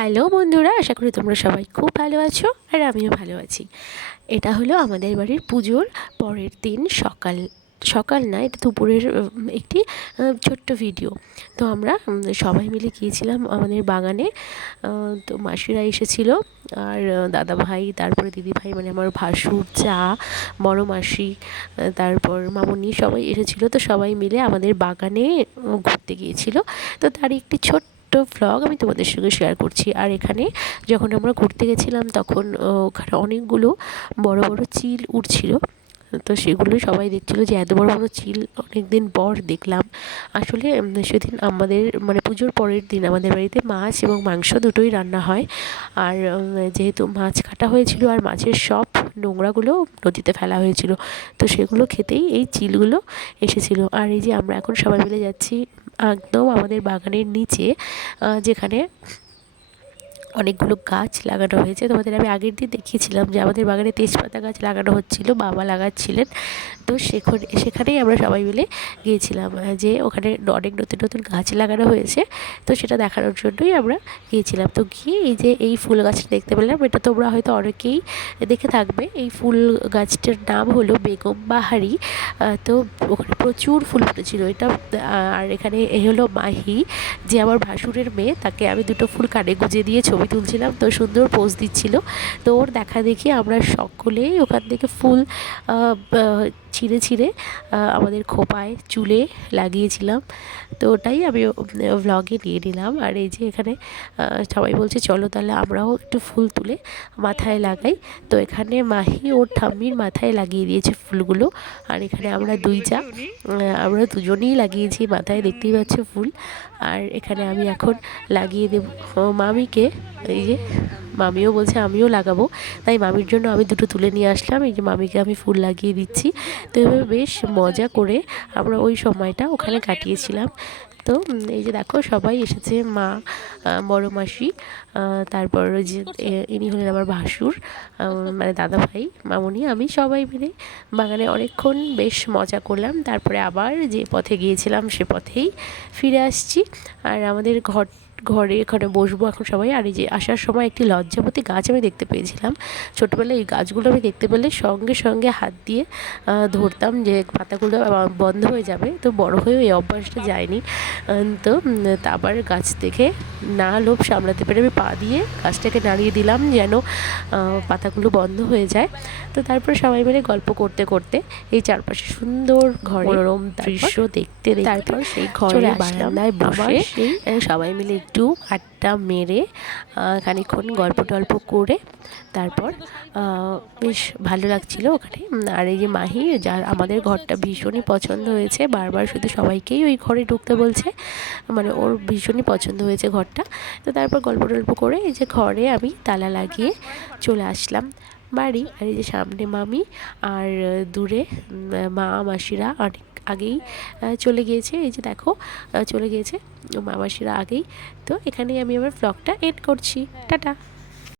Hello বন্ধুরা, আশা করি তোমরা সবাই খুব ভালো আছো আর আমিও ভালো আছি। এটা হলো আমাদের বাড়ির পুজোর পরের দিন সকাল সকাল না, এটা দুপুরের একটি ছোট্ট ভিডিও। তো আমরা সবাই মিলে গিয়েছিলাম আমাদের বাগানে। তো মাসিরা এসেছিল আর দাদা ভাই তারপরে দিদি ভাই মানে আমার ভাসুর, চা, বড় মাসি তারপর মামনি সবাই এসেছিল। তো সবাই মিলে আমাদের বাগানে ঘুরতে গিয়েছিল। তো তারই একটি ছোট্ট ভ্লগ আমি তোমাদের সঙ্গে শেয়ার করছি। আর এখানে যখন আমরা ঘুরতে গেছিলাম তখন ওখানে অনেকগুলো বড় বড় চিল উঠছিল তো সেগুলো সবাই দেখছিল যে এত বড় বড় চিল অনেক দিন পর দেখলাম। আসলে সেদিন আমাদের মানে পুজোর পরের দিন আমাদের বাড়িতে মাছ এবং মাংস দুটোই রান্না হয়। আর যেহেতু মাছ কাটা হয়েছিল আর মাছের সব নোংরাগুলো নদীতে ফেলা হয়েছিল, তো সেগুলো খেতেই এই চিলগুলো এসেছিল। আর এই যে আমরা এখন সবাই মিলে যাচ্ছি একদম আমাদের বাগানের নিচে যেখানে অনেকগুলো গাছ লাগানো হয়েছে। তোমাদের আমি আগের দিন দেখিয়েছিলাম যে আমাদের বাগানে তেজপাতা গাছ লাগানো হচ্ছিল, বাবা লাগাচ্ছিলেন। তো সেখানে সেখানেই আমরা সবাই মিলে গিয়েছিলাম যে ওখানে অনেক নতুন নতুন গাছ লাগানো হয়েছে। তো সেটা দেখানোর জন্যই আমরা গিয়েছিলাম। তো গিয়ে এই যে এই ফুল গাছটা দেখতে পেলাম, এটা তোমরা হয়তো অনেকেই দেখে থাকবে। এই ফুল গাছটার নাম হলো বেগম বাহারি। তো ওখানে প্রচুর ফুল ফুটেছিল। এটা আর এখানে এ হলো মাহি, যে আমার ভাসুরের মেয়ে, তাকে আমি দুটো ফুল কানে গুজে দিয়ে ছবি তুলছিলাম, তো সুন্দর পোজ দিচ্ছিল। তো ওর দেখা দেখি আমরা সকলেই ওখান থেকে ফুল ছিঁড়ে ছিঁড়ে আমাদের খোপায় চুলে লাগিয়েছিলাম। তো ওটাই আমি ভ্লগে নিয়ে নিলাম। আর এই যে এখানে সবাই বলছে, চলো তাহলে আমরাও একটু ফুল তুলে মাথায় লাগাই। তো এখানে মাহি ওর ঠাম্মির মাথায় লাগিয়ে দিয়েছে ফুলগুলো। আর এখানে আমরা দুই যা আমরা দুজনেই লাগিয়েছি মাথায়, দেখতেই পাচ্ছ ফুল। আর এখানে আমি এখন লাগিয়ে দেব মামিকে এই যে মামিও বলছে, আমিও লাগাবো। তাই মামির জন্য আমি দুটো তুলে নিয়ে আসলাম। এই যে মামিকে আমি ফুল লাগিয়ে দিচ্ছি। তো এভাবে বেশ মজা করে আমরা ওই সময়টা ওখানে কাটিয়েছিলাম। তো এই যে দেখো, সবাই এসেছে, মা বড় মাসি তারপর যে ইনি হলেন আমার ভাসুর মানে দাদা ভাই, মামুনি, আমি সবাই মিলে বাগানে অনেকক্ষণ বেশ মজা করলাম। তারপরে আবার যে পথে গিয়েছিলাম সে পথেই ফিরে আসছি। আর আমাদের ঘর ঘরে এখানে বসবো এখন সবাই। আর এই যে আসার সময় একটি লজ্জাপতি গাছ আমি দেখতে পেয়েছিলাম। ছোটোবেলায় এই গাছগুলো আমি দেখতে পেলে সঙ্গে সঙ্গে হাত দিয়ে ধরতাম যে পাতাগুলো বন্ধ হয়ে যাবে। তো বড় হয়েও এই অভ্যাসটা যায়নি। তো উম, তা আবার গাছ দেখে না লোভ সামলাতে পেরে আমি পা দিয়ে গাছটাকে নাড়িয়ে দিলাম যেন পাতাগুলো বন্ধ হয়ে যায়। তো তারপরে সবাই মিলে গল্প করতে করতে এই চারপাশে সুন্দর ঘর মনোরম দৃশ্য দেখতে দেখতে তারপর সেই ঘরে বারান্দায় বসে সবাই মিলে একটু আড্ডা মেরে খানিক্ষণ গল্প টল্প করে তারপর বেশ ভালো লাগছিল ওখানে। আর এই যে মাহি, যার আমাদের ঘরটা ভীষণই পছন্দ হয়েছে, বারবার শুধু সবাইকেই ওই ঘরে ঢুকতে বলছে মানে ওর ভীষণই পছন্দ হয়েছে ঘরটা। তো তারপর গল্প টল্প করে এই যে ঘরে আমি তালা লাগিয়ে চলে আসলাম বাড়ি। আর এই যে সামনে মামি আর দূরে মা, মাসিরা অনেক আগেই চলে গিয়েছে। এই যে দেখো চলে গিয়েছে। মামাসিরা আগেই। তো এখানেই আমি আমার ব্লগটা এড করছি। টাটা!